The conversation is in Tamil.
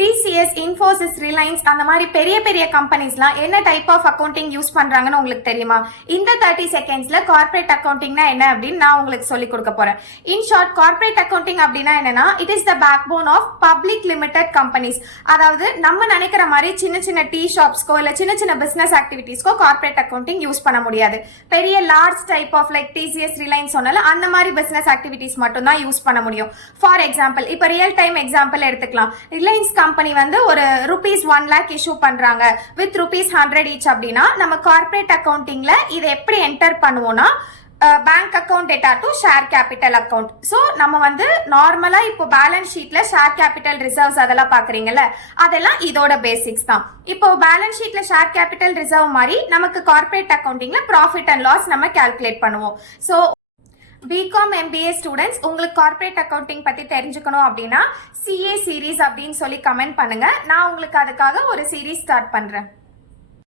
TCS, Infosys, Reliance அந்த மாதிரி பெரிய பெரிய கம்பெனிஸ்லாம் என்ன டைப் ஆஃப் அக்கவுண்டிங் யூஸ் பண்றாங்கன்னு உங்களுக்கு தெரியுமா? இந்த 30 செகண்ட்ஸ்ல கார்ப்பரேட் அக்கவுண்டிங்னா என்ன அப்படின்னு நான் உங்களுக்கு சொல்லி கொடுக்க போறேன். இன் ஷார்ட், கார்ப்பரேட் அக்கவுண்டிங் அப்படின்னா என்னன்னா, it is the backbone of public limited companies. அதாவது நம்ம நினைக்கிற மாதிரி சின்ன சின்ன டீ ஷாப்ஸ்க்கோ இல்ல சின்ன சின்ன பிசினஸ் ஆக்டிவிட்டிஸ்க்கோ கார்ப்பரேட் அக்கவுண்டிங் யூஸ் பண்ண முடியாது. பெரிய large type of like TCS, Reliance சொன்னால அந்த மாதிரி பிசினஸ் ஆக்டிவிட்டிஸ் மட்டும் தான் யூஸ் பண்ண முடியும். ஃபார் எக்ஸாம்பிள், இப்போ ரியல் டைம் எக்ஸாம்பிள் எடுத்துக்கலாம். ரிலையன்ஸ் கம்பெனி வந்து ஒரு ₹1 lakh இஷ்யூ பண்றாங்க வித் ₹100 ஈச் அப்படின்னா, நம்ம கார்ப்பரேட் அக்கவுண்டிங்ல இதை எப்படி என்டர் பண்ணுவோம்னா, bank account data to share capital account. So நம்ம வந்து நார்மலா இப்போ பேலன்ஸ் ஷீட்ல ஷேர் கேபிட்டல் ரிசர்வ்ஸ் அதெல்லாம் பாக்குறீங்கல்ல, அதெல்லாம் இதோட பேசிக்ஸ் தான். இப்போ பேலன்ஸ் ஷீட்ல ஷேர் கேபிட்டல் ரிசர்வ் மாதிரி நமக்கு கார்ப்பரேட் அக்கவுண்டிங்ல ப்ராஃபிட் அண்ட் லாஸ் நம்ம கால்குலேட் பண்ணுவோம். ஸோ பிகாம் MBA ஸ்டூடெண்ட்ஸ், உங்களுக்கு கார்ப்பரேட் அக்கவுண்டிங் பத்தி தெரிஞ்சுக்கணும் அப்படின்னா CA சீரீஸ் அப்படின்னு சொல்லி கமெண்ட் பண்ணுங்க. நான் உங்களுக்கு அதுக்காக ஒரு சீரீஸ் ஸ்டார்ட் பண்றேன்.